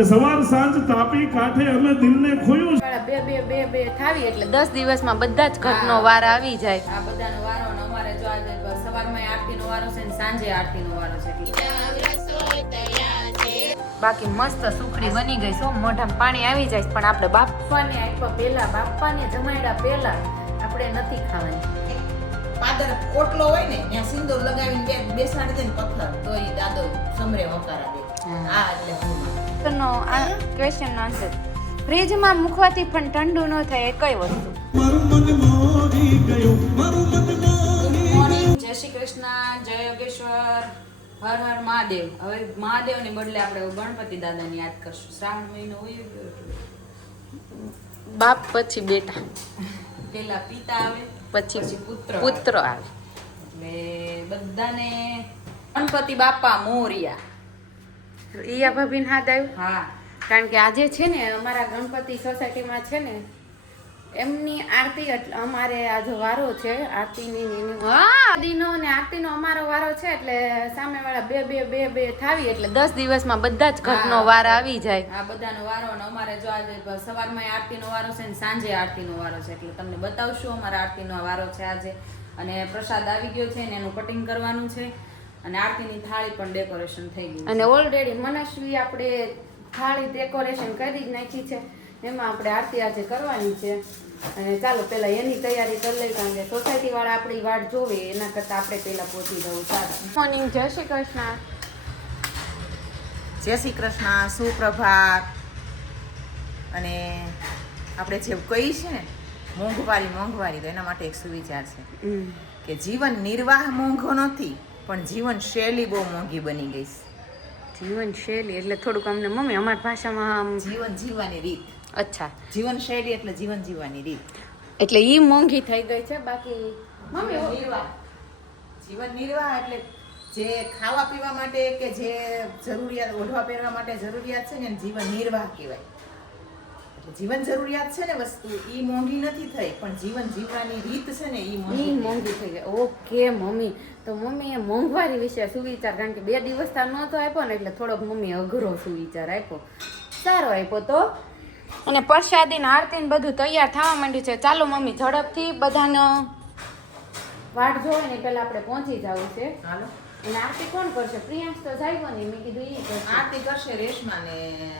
કે સવાર સાંજ તાપી કાંઠે અમે દિલને ખોયું બે બે બે બે થાવી એટલે દસ દિવસમાં બધા જ ઘટનો વાર આવી જાય. આ બધાનો વારો અને અમારે જો આજે સવારમાં આરતીનો વારો છે ને સાંજે આરતીનો વારો છે. બાકી મસ્ત સુખડી બની ગઈ સો મોઢામાં પાણી આવી જાય પણ આપણે બાપાને આપ્યા પહેલા બાપાને જમાડ્યા પહેલા આપણે નથી ખાવાની. પાદર ઓટલો હોય ને ત્યાં સિંદૂર લગાવીને બે બેસાડી દે ને પથ્થર તો એ દાદો સમરે વકારા દે. આ એટલે હનુમાન. નો આ ક્વેશ્ચનનો આન્સર ફ્રીજમાં મૂકવાથી પણ ઠંડુ ન થાય એ કઈ વસ્તુ? મારું મન મોરી ગયું મારું મન મોરી મોર્નિંગ જય શ્રી કૃષ્ણ જય યોગેશ્વર હર હર મહાદેવ. હવે મહાદેવને બદલે આપણે ગણપતિ દાદાને યાદ કરશું. શ્રાવણ મહિનો હોય બાપ પછી બેટા. પેલા પિતા આવે પછી પછી પુત્ર પુત્ર આવે. એટલે બધાને ગણપતિ બાપા મોરિયા. રિયા ભાભીને હાથ આવ્યું હા. કારણ કે આજે છે ને અમારા ગણપતિ સોસાયટીમાં છે ને એમની આરતી એટલે અમારે આજે વારો છે આરતીની આરતીનો ને આરતીનો અમારો વારો છે એટલે સામેવાળા બે બે બે બે થાવી એટલે દસ દિવસમાં બધા જ ઘટનો. વાર આવી જાય. આ બધાનો વારો ને અમારે જો આજે સવારમાં આરતીનો વારો છે ને સાંજે આરતીનો વારો છે. એટલે તમને બતાવશું અમારા આરતીનો વારો છે આજે. અને પ્રસાદ આવી ગયો છે ને એનું કટિંગ કરવાનું છે. અને આરતીની થાળી પણ ડેકોરેશન થઈ ગઈ અને ઓલરેડી મનસ્વી આપણે થાળી ડેકોરેશન કરી જ નાખી છે. એમાં આપણે આરતી આજે કરવાની છે. અને ચાલો પેલા એની તૈયારી કરી લઈએ કારણ કે સોસાયટી વાળા આપણી વાટ જોવે એના કરતાં આપણે પેલા પહોંચી જવું. સારું. મોર્નિંગ જય શ્રી કૃષ્ણ. જય શ્રી કૃષ્ણ સુપ્રભાત. અને આપણે જે કહી છે ને મોંઘવારી મોંઘવારી તો એના માટે એક સુવિચાર છે કે જીવન નિર્વાહ મોંઘો નથી. પણ જીવન શૈલી બહુ મોંઘી બની ગઈ છે. જીવન શૈલી એટલે થોડુંક અમને મમ્મી અમારી ભાષામાં આમ જીવન જીવવાની રીત. અચ્છા. જીવન શૈલી એટલે જીવન જીવવાની રીત. એટલે ઈ મોંઘી થઈ ગઈ છે બાકી મમ્મી નિર્વાહ જીવન નિર્વાહ એટલે જે ખાવા પીવા માટે કે જે જરૂરિયાત ઓઢવા પહેરવા માટે જરૂરિયાત છે ને જીવન નિર્વાહ કહેવાય. જીવન જરૂરિયાત છે ને વસ્તુ એ મોંઘી નથી થઈ પણ જીવન જીવવાની રીત છે ને એ મોંઘી મોંઘી થઈ ગઈ ઓકે મમ્મી. તો મમ્મીએ મોંઘવારી વિશે સુવિચાર કારણ કે બે દિવસ તાર નહોતો આપ્યો ને એટલે થોડોક મમ્મી અઘરો સુવિચાર આપ્યો. સારો આપ્યો તો. અને પ્રસાદી આરતી બધું તૈયાર થવા માંડ્યું છે. ચાલો મમ્મી ઝડપથી બધાનો વાટ જોવે ને પહેલા આપણે પહોંચી જવું છે. હાલો. અને આરતી કોણ કરશે? પ્રિયાંશ તો જાય નહીં મેં કીધું એ આરતી કરશે રેશમા ને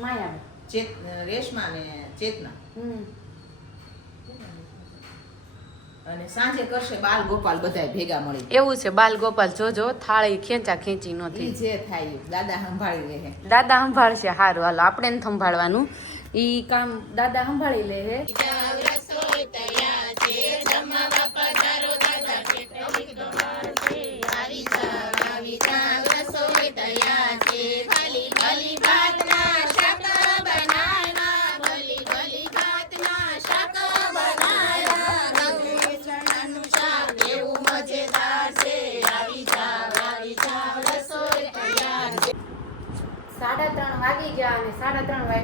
માયા ચેત રેશમા ને ચેતના. અને સાંજે કરશે બાલ ગોપાલ બધા ભેગા મળી. એવું છે બાલ ગોપાલ જોજો થાળી ખેંચા ખેંચી ન ઈ જે થાય દાદા સંભાળી લે દાદા સંભાળશે સારું હાલો આપણે ને સંભાળવાનું. ઈ કામ દાદા સંભાળી લે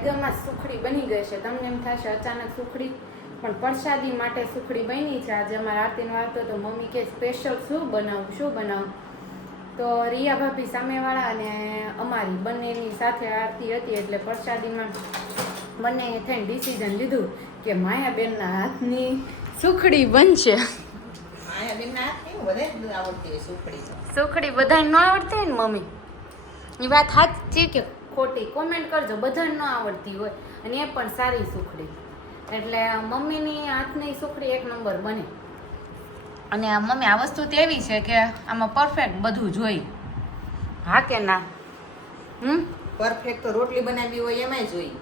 ત્રણ સુખડી બની ગઈ છે. તમને એમ થશે અચાનક સુખડી પણ પ્રસાદી માટે સુખડી બની છે. આજે અમારા આરતીનો વાતો તો મમ્મી કે સ્પેશિયલ શું બનાવું? શું બનાવું? તો રિયા ભાભી સામેવાળા અને અમારી બંનેની સાથે આરતી હતી એટલે પ્રસાદીમાં બંને થઈને ડિસિઝન લીધું કે માયાબેનના હાથની સુખડી બનશે. સુખડી સુખડી બધાને ન આવડતી ને મમ્મી? એ વાત સાચી કે ખોટી કોમેન્ટ કરજો બધાને ન આવડતી હોય. અને એ પણ સારી સુખડી. એટલે મમ્મીની હાથની સુખડી એક નંબર બને. અને મમ્મી આ વસ્તુ તો એવી છે કે આમાં પરફેક્ટ બધું જોઈ હા કે ના? હમ? પરફેક્ટ તો રોટલી બનાવી હોય એમાંય જોઈ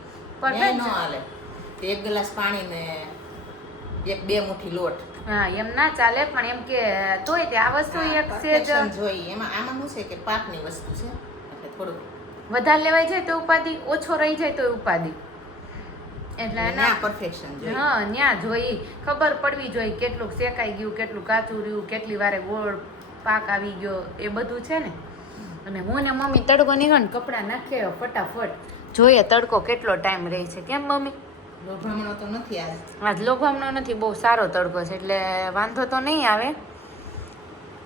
પરફેક્ટ ન. હાલે. એક ગ્લાસ પાણી ને એક બે મુઠ્ઠી લોટ. હા એમ ના ચાલે પણ એમ કે તોય તે આ વસ્તુ એક છે જોઈ એમાં આમાં શું છે કે પાકની વસ્તુ છે? એટલે થોડુંક વધારે લેવાઈ જાય તો ઉપાધિ ઓછો રહી જાય તો ઉપાધિ. એટલે એના પરફેક્શન જોઈ હા ન્યા જોઈ ખબર પડવી જોઈએ કેટલું શેકાઈ ગયું કેટલું કાચું રહ્યું કેટલી વારે ગોળ પાક આવી ગયો એ બધું છે ને. અને હું ને મમ્મી તડકો નીકળે ને કપડાં નાખ્યા ફટાફટ. જોઈએ તડકો કેટલો ટાઈમ રહે છે. કેમ મમ્મી? લોભામણો તો નથી આવે. આજ લોભામણો નથી બહુ સારો તડકો છે એટલે વાંધો તો નહીં આવે.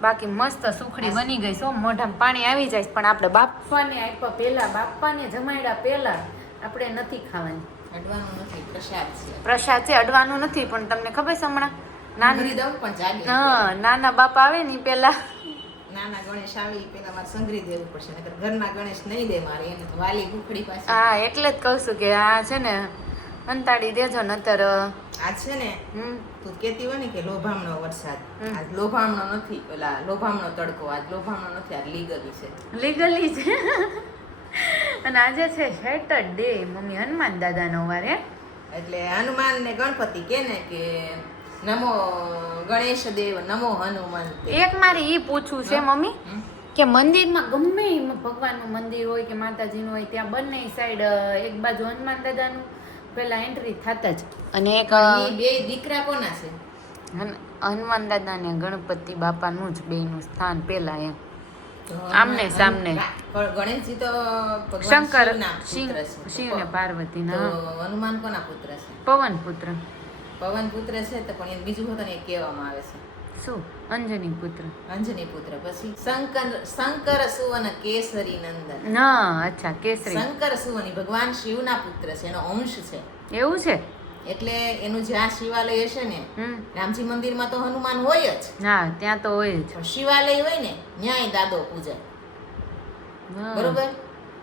બાકી મસ્ત સુખડી બની ગઈ છો મોઢામાં પાણી આવી જાય પણ આપણે બાપાને આપ્યા પહેલા બાપાને જમાડ્યા પહેલા આપણે નથી ખાવાની. અડવાનું નથી પ્રસાદ છે. પ્રસાદ છે અડવાનું નથી પણ તમને ખબર છે હમણાં? નાની દઉં પણ જાગે હા નાના બાપા આવે ને પેલા નાના ગણેશ આવી પેલા મારે સંઘરી દેવું પડશે નકર ઘરના ગણેશ નહીં દે મારે એને તો વાલી ગુખડી પાસે. હા એટલે જ કહું છું કે આ છે ને અંતાડી દેજો નતર આ છે ને તું કેતી હોય ને કે લોભામણો વરસાદ. આજ લોભામણો નથી પેલા લોભામણો તડકો આજ લોભામણો નથી આજ લીગલી છે. લીગલી છે. અને આજે છે સેટરડે મમ્મી હનુમાન દાદાનો વારે. એટલે હનુમાન ને ગણપતિ કે ને કે નમો ગણેશ દેવ નમો હનુમાન એક મારે ઈ પૂછવું છે મમ્મી કે મંદિરમાં ગમે ભગવાનનું મંદિર હોય કે માતાજીનું હોય ત્યાં બંને સાઈડ એક બાજુ હનુમાન દાદાનું પેલા એન્ટ્રી થતા જ. અને એક બે દીકરા કોના છે? હન- હનુમાન દાદા ને ગણપતિ બાપાનું જ બેનું સ્થાન પેલા એમ. આમને સામને. ગણેશજી તો શંકર શિવ શિવ ને પાર્વતી ના હનુમાન કોના પુત્ર છે? પવન પુત્ર પવન પુત્ર છે તો પણ એ બીજું હતું ને કહેવામાં આવે છે. શું? અંજની પુત્ર. અંજની પુત્ર પછી શંકર શંકર સુવન કેસરી નંદન. ના અચ્છા કેસરી. શંકર સુવન ભગવાન શિવના પુત્ર છે એનો અંશ છે. એવું છે? એટલે એનું જ્યાં શિવાલય હશે ને રામજી મંદિરમાં તો હનુમાન હોય જ. હા ત્યાં તો હોય જ. શિવાલય હોય ને ન્યાય દાદો પૂજા. બરોબર?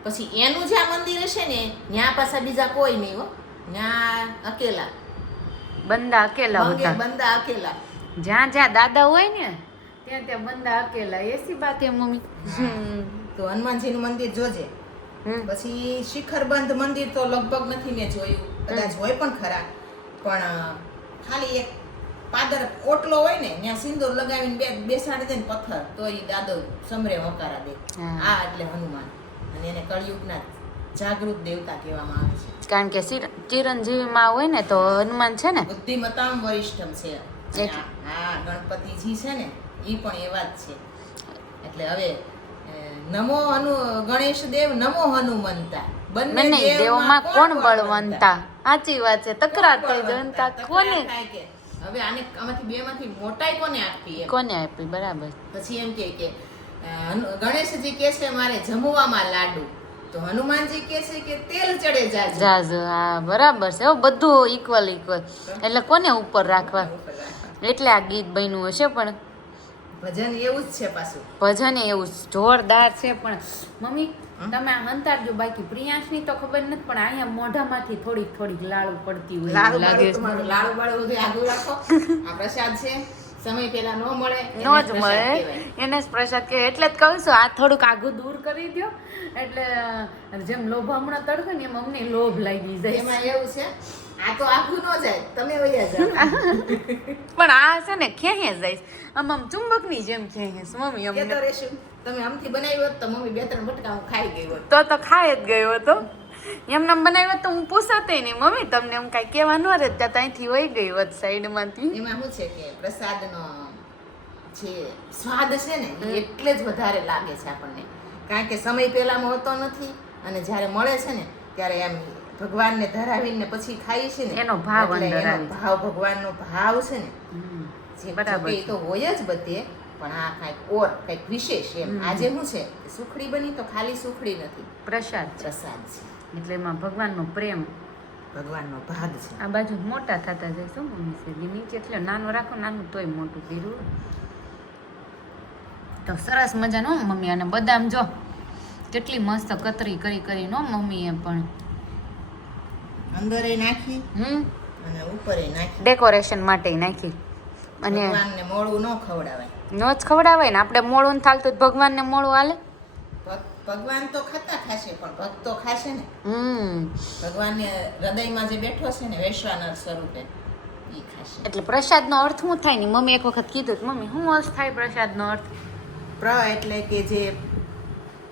પછી એનું જ્યાં મંદિર હશે ને ત્યાં પાછા બીજા કોઈ નહીં હો. ત્યાં અકેલા. બંદા અકેલા બંદા અકેલા. જ્યાં જ્યાં દાદા હોય ને ત્યાં ત્યાં બંદા અકેલા. એસી બાત મમ્મી. તો હનુમાનજીનું મંદિર જોજે. પછી શિખરબંધ મંદિર તો લગભગ નથી મેં જોયું. કદાચ હોય પણ ખરા. પણ ખાલી એક પાદર ઓટલો હોય ને ત્યાં સિંદૂર લગાવીને બે બેસાડી દે ને પથ્થર તો એ દાદો સમરે હોકારા દે. આ એટલે હનુમાન. અને એને કળિયુગના જાગૃત દેવતા કહેવામાં આવે છે. કારણ કે ચિર- ચિરંજીવીમાં હોય ને તો હનુમાન છે ને? બુદ્ધિમતામ વરિષ્ઠમ છે. હા ગણપતિજી છે ને એ પણ એવા જ છે. એટલે હવે નમો હનુ ગણેશ દેવ નમો હનુમંતા. બંને દેવમાં કોણ બળવંતા? સાચી વાત છે તકરાર થઈ જનતા કોને? હવે આને આમાંથી બે માંથી મોટાઈ કોને આપવી કોને આપી? બરાબર. પછી એમ કે કે ગણેશજી કે છે મારે જમવામાં લાડુ. તો હનુમાનજી કે છે કે તેલ ચડે જાજુ. જાજ હા બરાબર છે. બધું ઇક્વલ ઇક્વલ એટલે કોને ઉપર રાખવા. એટલે આ ગીત બન્યું હશે પણ ભજન એવું જ છે પાછું. ભજન એવું જોરદાર છે પણ મમ્મી તમે આ હંતાડજો બાકી પ્રિયાંશની તો ખબર નથી પણ અહીંયા મોઢામાંથી થોડીક થોડીક લાળુ પડતી હોય લાળુ લાગે લાડુ બાળુ બધું આગળ રાખો. આ પ્રસાદ છે સમય પેલા ન મળે નો જ મળે એને જ પ્રસાદ કે એટલે જ કહું છું આ થોડુંક આગું દૂર કરી દો એટલે જેમ લોભ હમણાં તડકે ને એમ અમને લોભ લાગી જાય એમાં એવું છે આ તો આખું ન જાય તમે વયા જાઓ. પણ આ છે ને ખેહે જાય આમ આમ ચુંબકની જેમ ખેહે છે મમ્મી અમને? તમે આમથી બનાવ્યો હોત તો મમ્મી બે ત્રણ બટકા હું ખાઈ હોત. તો તો ખાઈ જ ગયો હતો. એમને બનાવ્યો તો હું પૂછાતે નહીં મમ્મી તમને એમ કાંઈ કહેવા ન રહે ત્યાં ત્યાંથી વહી ગઈ હોત સાઈડમાંથી. એમાં શું છે કે પ્રસાદનો જે સ્વાદ છે ને એ એટલે જ વધારે લાગે છે આપણને. કારણ કે સમય પહેલામાં હોતો નથી અને જ્યારે મળે છે ને ત્યારે એમ ભગવાનને ધરાવીને પછી ખાઈએ છે ને એનો ભાવ ભાવ ભગવાનનો ભાવ છે ને. જે બરાબર એ તો હોય જ બધે પણ આ કાંઈક ઓર કંઈક વિશેષ એમ. આજે શું છે સુખડી બની તો ખાલી સુખડી નથી. પ્રસાદ પ્રસાદ છે. એટલે એમાં ભગવાનનો પ્રેમ. ભગવાનનો ભાગ છે. આ બાજુ મોટા થતા જાય શું મમ્મી છે નીચે એટલે નાનું રાખો નાનું તોય મોટું કર્યું. તો સરસ મજાનો મમ્મી. અને બદામ જો કેટલી મસ્ત કતરી કરી કરી નો મમ્મીએ પણ અંદર નાખી હમ? અને ઉપરે નાખી. ડેકોરેશન માટે નાખી. અને ભગવાનને મોડું ન ખવડાવાય. નો જ ખવડાવાય ને? આપણે ન થાલતું તો ભગવાનને મોડું હાલે? ભગ- ભગવાન તો ખાતા ખાશે પણ ભક્તો ખાશે ને. હમ. ભગવાનને હૃદયમાં જે બેઠો છે ને વૈશ્વાનર સ્વરૂપે એટલે પ્રસાદનો અર્થ શું થાય ને? મમ્મી એક વખત કીધું કે મમ્મી શું અર્થ થાય પ્રસાદનો અર્થ? પ્ર એટલે કે જે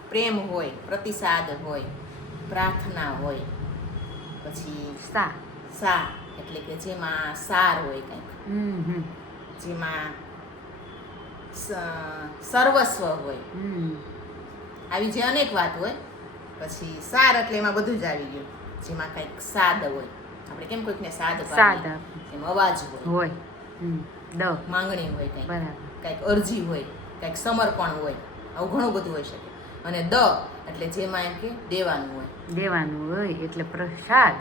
પ્રેમ હોય પ્રતિસાદ હોય પ્રાર્થના હોય પછી સા સા એટલે કે જેમાં સાર હોય કંઈક. હમ હમ. જેમાં સર્વસ્વ હોય. હમ. આવી જે અનેક વાત હોય પછી સાર એટલે એમાં બધું જ આવી ગયું. જેમાં કંઈક સાદ હોય. આપણે કેમ કોઈકને સાદ સાદ એમ અવાજ હોય. હોય. ડ માંગણી હોય કંઈક. બરાબર. કંઈક અરજી હોય. કંઈક સમર્પણ હોય. આવું ઘણું બધું હોઈ શકે. અને દ એટલે જેમાં એમ કે દેવાનું હોય. દેવાનું હોય એટલે પ્રસાદ.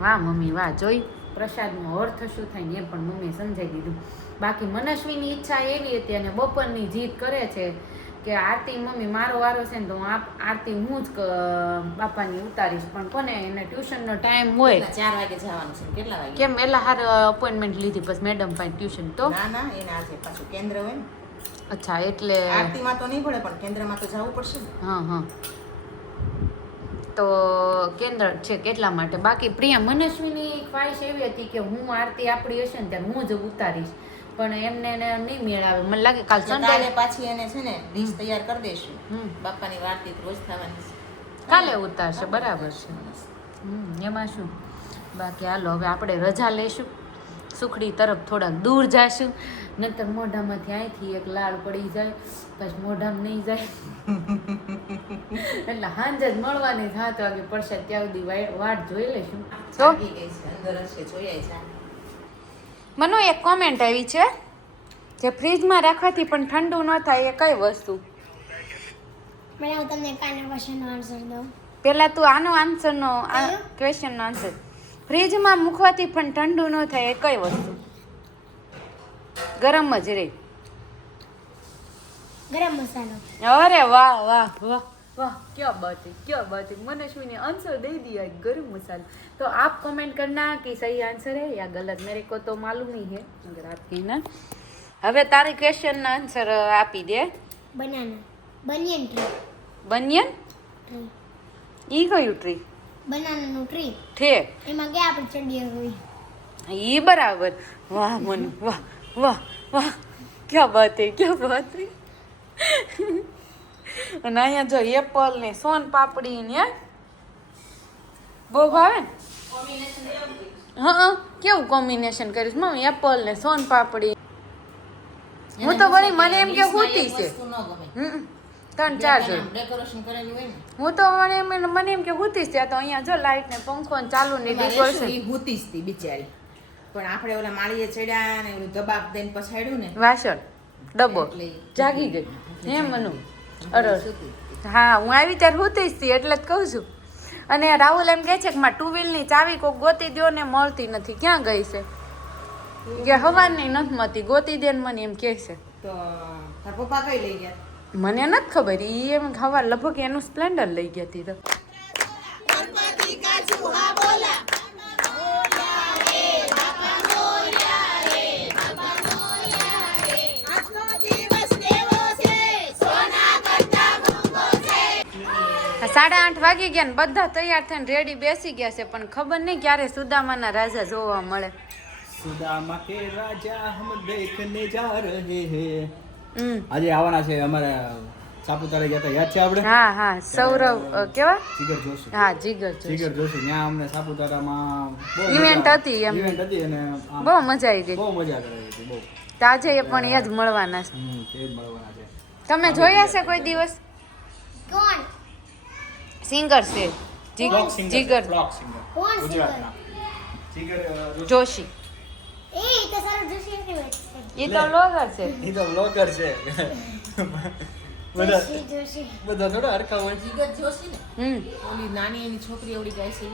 વાહ મમ્મી વાહ. જોઈ પ્રસાદનો અર્થ શું થાય ને એ પણ મમ્મીએ સમજાવી દીધું. બાકી મનસ્વીની ઈચ્છા એવી હતી અને બપોરની જીદ કરે છે કે આરતી મમ્મી મારો વારો છે ને તો હું આપ- આરતી હું જ બાપાની ઉતારીશ. પણ કોને? એને ટ્યુશનનો ટાઈમ હોય. ચાર વાગે જવાનું છે કેટલા વાગે? કેમ? એલા હાર અપોઇન્ટમેન્ટ લીધી બસ મેડમ પાસે ટ્યુશન તો? ના ના એને આજે પાછું કેન્દ્ર હોય ને. અચ્છા એટલે આરતીમાં તો નહીં પડે પણ કેન્દ્રમાં તો જવું પડશે હા હા. તો કેન્દ્ર છે કેટલા માટે? બાકી પ્રિયા મનસ્વીની ખ્વાહિશ એવી હતી કે હું આરતી આપણી હશે ને ત્યારે હું જ ઉતારીશ. પણ એમને એને નહીં મેળાવે. મને લાગે કાલ સંડે પાછી એને છે ને ડીશ તૈયાર કરી દેશું. હમ. બાપાની વાર્તી રોજ થવાની છે. કાલે ઉતારશે બરાબર છે. હમ, એમાં શું? બાકી હાલો હવે આપણે રજા લઈશું. સુખડી તરફ થોડાક દૂર જાશું. નતર મોઢામાંથી અહીંથી એક લાળ પડી જાય પછી મોઢામાં નહીં જાય. એટલે સાંજે જ મળવાની સાત વાગે પડશે ત્યાં સુધી વાટ જોઈ લઈશું. તો? જાગી ગઈ છે અંદર હશે જોઈ છે મને એક કોમેન્ટ આવી છે જે ફ્રીજમાં રાખવાથી પણ ઠંડુ ન થાય એ કઈ વસ્તુ? મને હું તમને કાના ક્વેશ્ચનનો આન્સર દઉં. પહેલા તું આનો આન્સરનો આ? ક્વેશ્ચનનો આન્સર ફ્રીજમાં મૂકવાથી પણ ઠંડુ ન થાય એ કઈ વસ્તુ? ગરમ જ રહે ગરમ મસાલો. અરે વાહ વાહ વાહ. वाह क्या बात है क्या बात है मनस्वी ने आंसर दे दिया है गरम मसाला तो आप कमेंट करना कि सही आंसर है या गलत मेरे को तो मालूम ही है मगर आप कहना હવે તારી ક્વેશ્ચન ના આન્સર આપી દે banana banyan tree banyan tree ઈ કયું ટ્રી બનાનાનું ટ્રી ઠે એમાં ક્યાં આપણે ચડીએ હોય ઈ બરાબર વાહ મન વાહ વાહ વાહ ક્યાં બાત હે ક્યાં બાત હે અને અહીંયા જો એપલ ને સોન પાપડી ને બહુ ભાવે ને? હા કેવું કોમ્બિનેશન કરીશ? મમ્મી એપલ ને સોન પાપડી. હું તો વળી મને એમ કે હુતી છે. ત્રણ ચાર ને. હું તો મને એમ મને એમ કે હુતી છે. તો અહીંયા જો લાઈટ ને પંખો ને ચાલુ ને ડેકોરેશન રેશું, હુતી હતી બિચારી. પણ આપણે ઓલા માળીએ ચડ્યા ને ઓલું દબાક દઈને પછાડ્યું ને. વાસણ ડબ્બો. જાગી ગઈ. એમ મનુ અરે હા હું આવી ત્યારે હોતી જ હતી એટલે જ કહું છું. અને રાહુલ એમ કહે છે કે મારા ટુ વ્હીલની ચાવી કોક ગોતી દો ને મળતી નથી. ક્યાં ગઈ છે? કે હવાની નથી મળતી ગોતી દે ને મને એમ કહે છે. પપ્પા કઈ લઈ ગયા? મને નથી ખબર ઈ એમ હવા લગભગ એનું સ્પ્લેન્ડર લઈ ગયા હતી તો. સાડા આઠ વાગી ગયા ને બધા તૈયાર થઈને રેડી બેસી ગયા છે પણ ખબર નહીં ક્યારે સુદામાના રાજા જોવા મળે. સુદામા કે રાજા હમ દેખને જા રહે હે. આજે આવવાના છે અમારે સાપુતારા ગયા હતા યાદ છે આપણે? હા હા સૌરવ કેવા? જીગર જોશી. હા જીગર જોશી. જીગર જોશી ત્યાં અમને સાપુતારામાં બહુ Event હતી એમ. ઇવેન્ટ હતી અને બહુ મજા આવી ગઈ. બહુ મજા કરી હતી બહુ. તાજે એ પણ એ જ મળવાના છે. હમ તે જ મળવાના છે. તમે જોયા છે કોઈ દિવસ? કોણ? સિંગર છે. જીગર જોશી. જોશી એ તો વાત છે. એ તો લોગર છે. બધા બધા થોડા હરખા હોય. જીગર જોશી ને? હમ. ઓલી નાની એની છોકરી એવડી જાય છે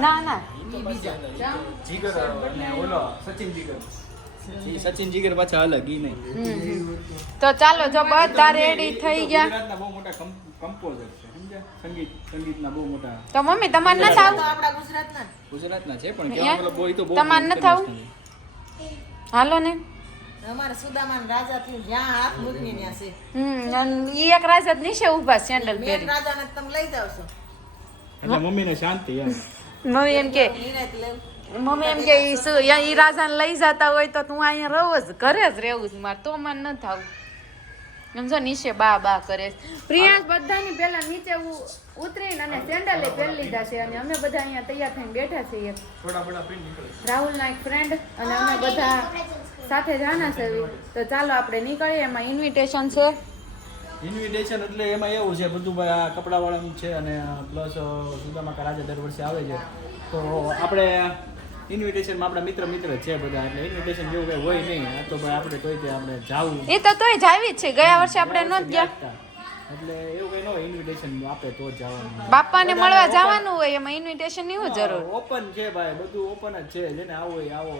ના ના. બીજા જીગર ઓલો સચિન જીગર સચિન જીગર પાછા અલગ ઈ નહીં. તો ચાલો જો બધા રેડી થઈ ગયા. બહુ મોટા કમ્પોઝર છે? સંગીત સંગીતના બહુ મોટા. તો મમ્મી તમારે નથી થાવ. આપણા ગુજરાતના. ગુજરાતના છે પણ કેવા મતલબ બોય તો બહુ તમારે નથી થાવ? હાલો ને. અમારે સુદામાના રાજા થયું જ્યાં હાથ મૂકીને ત્યાં છે. હમ ઈ એક રાજા જ નીચે ઊભા સેન્ડલ મેન પહેરી રાજાને તમે લઈ જાવ છો. એટલે મમ્મીને શાંતિ એમ. મમ્મી એમ કે મમ્મી એમ કે ઈ રાજાને લઈ જતા હોય તો તું અહીંયા રહો જ ઘરે જ રહેવું જ મારે તો મને ન થાવું. એમ જો નીચે બા બા કરે. પ્રિયાંશ બધાની પહેલા નીચે ઉતરીને અને સેન્ડલે પહેરી લીધા છે અને અમે બધા અહીંયા તૈયાર થઈને બેઠા છીએ. રાહુલ ના રાહુલના એક ફ્રેન્ડ અને અમે બધા સાથે જાના છે તો ચાલો આપણે નીકળીએ એમાં ઇન્વિટેશન છે. ઇન્વિટેશન એટલે એમાં એવું છે બધું ભાઈ આ કપડાવાળાનું છે અને પ્લસ સુદામા રાજા દર વર્ષે આવે છે. તો આપણે ઇન્વિટેશનમાં આપણા મિત્ર મિત્ર છે બધા એટલે ઇન્વિટેશન જેવું કઈ હોય નહીં. આ તો ભાઈ આપણે તોય તે આપણે જાવું. એ તો તોય જાવી જ છે. ગયા વર્ષે આપણે ન ગયા. એટલે એવું કઈ ન હોય ઇન્વિટેશન આપે તો જ જવાનું. બાપાને મળવા જવાનું હોય એમાં ઇન્વિટેશનની જરૂર? ઓપન છે ભાઈ બધું ઓપન જ છે. જેને આવો હોય આવો.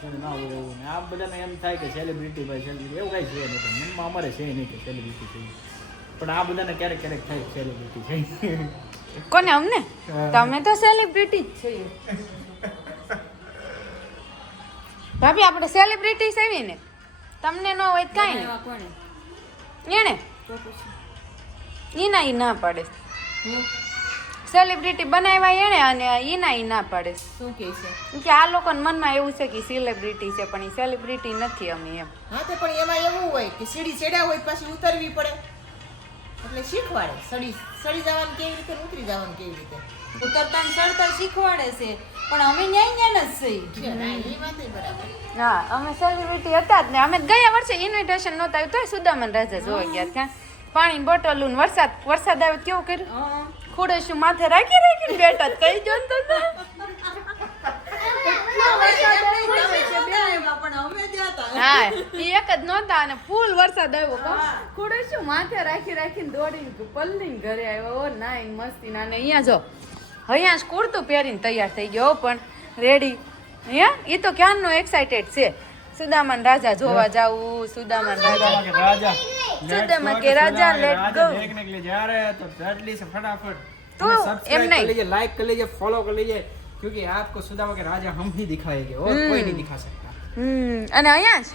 જેને ના હોય એવું ને આ બધાને એમ થાય કે સેલિબ્રિટી ભાઈ સેલિબ્રિટી એવું કઈ છે નહીં. મનમાં અમારે છે નહીં કે સેલિબ્રિટી છે. પણ આ બધાને ક્યારેક ક્યારેક થાય સેલિબ્રિટી છે. કોને અમને? તમે તો સેલિબ્રિટી જ છીએ. ભાભી આપણે સેલિબ્રિટી સેવી ને તમને ન હોય કાંઈ નહીં. એને? તો ઈ ના પાડે. સેલિબ્રિટી બનાવ્યા એણે અને એના ઈ ના પાડે. શું કહે છે? કે આ લોકોને મનમાં એવું છે કે સેલિબ્રિટી છે પણ એ સેલિબ્રિટી નથી અમે એમ. હા તો પણ એમાં એવું હોય કે સીડી ચડ્યા હોય પાછી ઉતરવી પડે. એટલે શીખવાડે. સડી સડી જવાનું કેવી રીતે ઉતરી જવાનું કેવી રીતે? ઉતરતા ચડતા શીખવાડે છે. પણ અમે ન્યાય ન્યા જ છીએ હા અમે સેલિબ્રિટી હતા જ ને. અમે ગયા વર્ષે ઇન્વિટેશન નહોતા આવ્યું તોય સુદામન રાજા જોવા ગયા ત્યાં. પાણી બોટલ ને વરસાદ વરસાદ આવ્યો કેવું કર્યું. ખોડે શું માથે રાખી રાખીને બેઠા કઈ જો તો. હા એ એક જ નહોતા અને ફૂલ વરસાદ આવ્યો ખોડે શું માથે રાખી રાખીને દોડીને પલ્લીને ઘરે આવ્યો ઓ ના મસ્તી ના ને અહીંયા જો. અહીંયા જ કુર્તું પહેરીને તૈયાર થઈ ગયો હો પણ રેડી અહીંયા ઈ તો ક્યારનો એક્સાઇટેડ છે સુદામન રાજા જોવા જાવું સુદામન રાજા કે રાજા સુદામા કે રાજા, let go. देखने के लिए जा रहे हैं तो जल्दी से फटाफट तो हमें एम सब्सक्राइब नहीं। कर लीजिए लाइक कर लीजिए फॉलो कर लीजिए क्योंकि आपको सुदामा के राजा हम ही दिखाएंगे और कोई नहीं दिखा सकता હમ અને અહીંયા જ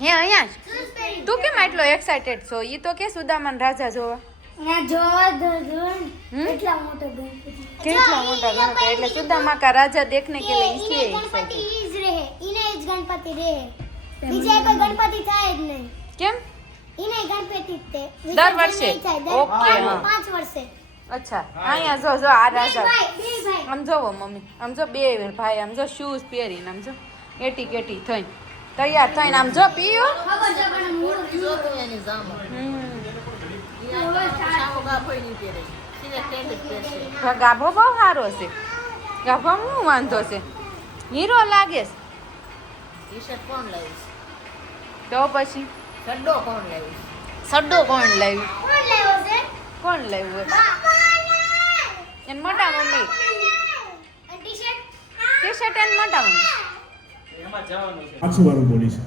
હે અહીંયા જ તું કેમ આટલો એક્સાઇટેડ છો ઈ તો કે સુદામન રાજા જોવા કેટલા મોટો રાજા દેખને કે કેમ? દર વર્ષે? ઓકે પાંચ અચ્છા અહીંયા જો જો આ રાજા. આમ જોવો મમ્મી. આમ જો બે ભાઈ આમ જો શૂઝ પહેરીને આમ જો. એટી કેટી થઈને. તૈયાર થઈને આમ જો પીઓ. ગાભો બહુ સારો છે. ગાભામાં શું વાંધો છે? હીરો લાગે ટી શર્ટ કોણ લાવીશ તો પછી? સડ્ડો કોણ લાવીશ સડ્ડો કોણ લાવ્યું? કોણ લાવ્યો છે કોણ લાવ્યું એને મોટા મમ્મી ટી શર્ટ એને મોટા મમ્મી પાછું વાળું બોલીશ.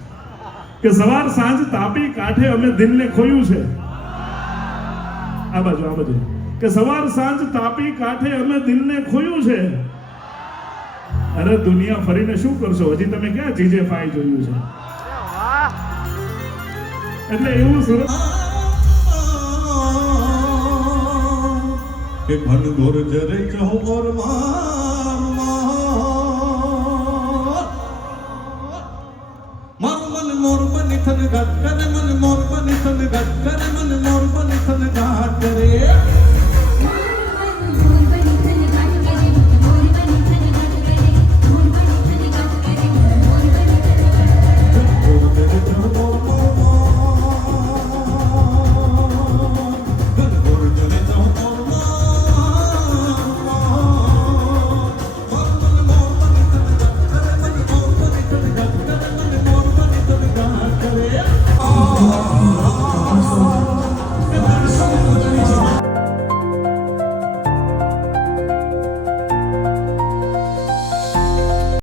કે સવાર સાંજ તાપી કાંઠે અમે દિલને ખોયું છે. આ બાજુ આ બાજુ. કે સવાર સાંજ તાપી કાંઠે અમે દિલને ખોયું છે. અરે દુનિયા ફરીને શું કરશો? હજી તમે ક્યાં જીજે ફાઈ જોયું છે? એટલે એવું સરસ કે ઘન જરે ચહોર માર મન મોર બની થન ગત કરે, મન મોર બની થન ગત કરે, મન મોર બની થન ગત up in the air.